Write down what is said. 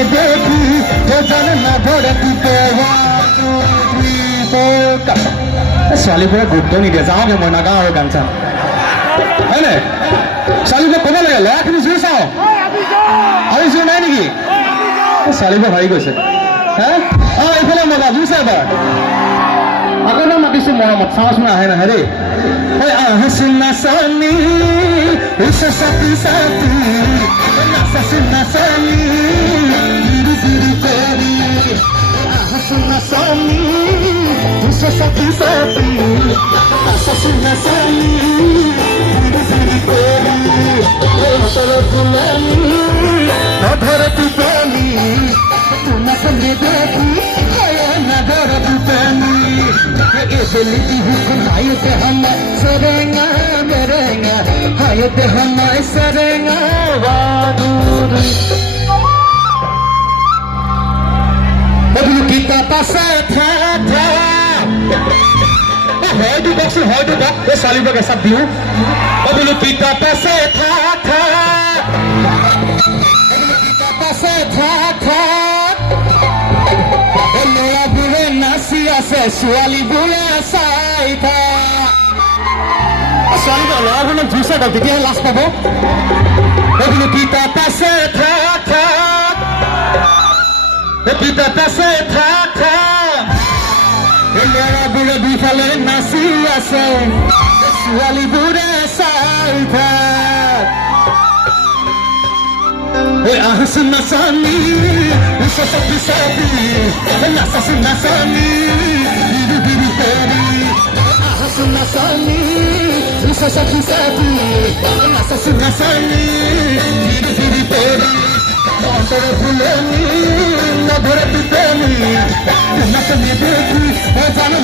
सामने देखी तो जाना धड़कते ছোৱালীবোৰে গুৰুত্ব নিদিয়ে যাওঁগে মই নাগাওঁ আৰু গান চান হয় নাই ছোৱালীবোৰে ক'ব লাগে ল'ৰাখিনি জোৰ চাওঁ আৰু জোৰ নাই নেকি ছোৱালীবোৰ হাৰি গৈছে হা এইফালে মজা জোৰছে এবাৰ আকৌ এবাৰ মাতিছো মৰমত চাওঁচোন আহে নাহে দেই আহচোন নাচনী চাপি চাপি নাচাচোন নাচনী বিৰু বিৰু কৰি আহচোন নাচনী sapi sapi asasina sani diri diri peri solo tulani nadhara tu pani tuna samne dekhi haya nadhara tu pani ye beliti hukm ayat hum sarenga merenga ayat hum sarenga vadur babu kita pasa tha হয়তো বকচোন হয়তো বক এই ছোৱালীবোৰক এচাপ দিওঁ বোলো পিতা পাছে থা থা পাছে থা থা ল'ৰাবোৰে নাচি আছে ছোৱালীবোৰে চাই থা ছোৱালীবোৰে ল'ৰাবোৰক জুইছে গ'ল তেতিয়াহে লাজ পাব বোলো পিতা পাছে থা থা পিতা পাছে থা থা ল'ৰাবোৰে দুইফালে নাচি আছে ছোৱালীবোৰে চাই থাক আহচোন নাচনী চাপি চাপি নাচাচোন নাচনী বিৰু বিৰু কৰি আহচোন নাচনী চাপি চাপি নাচাচোন নাচনী বিৰু বিৰু কৰি অন্তৰে ফুলনি নধৰে পিতনি নাচনী দেখি জানো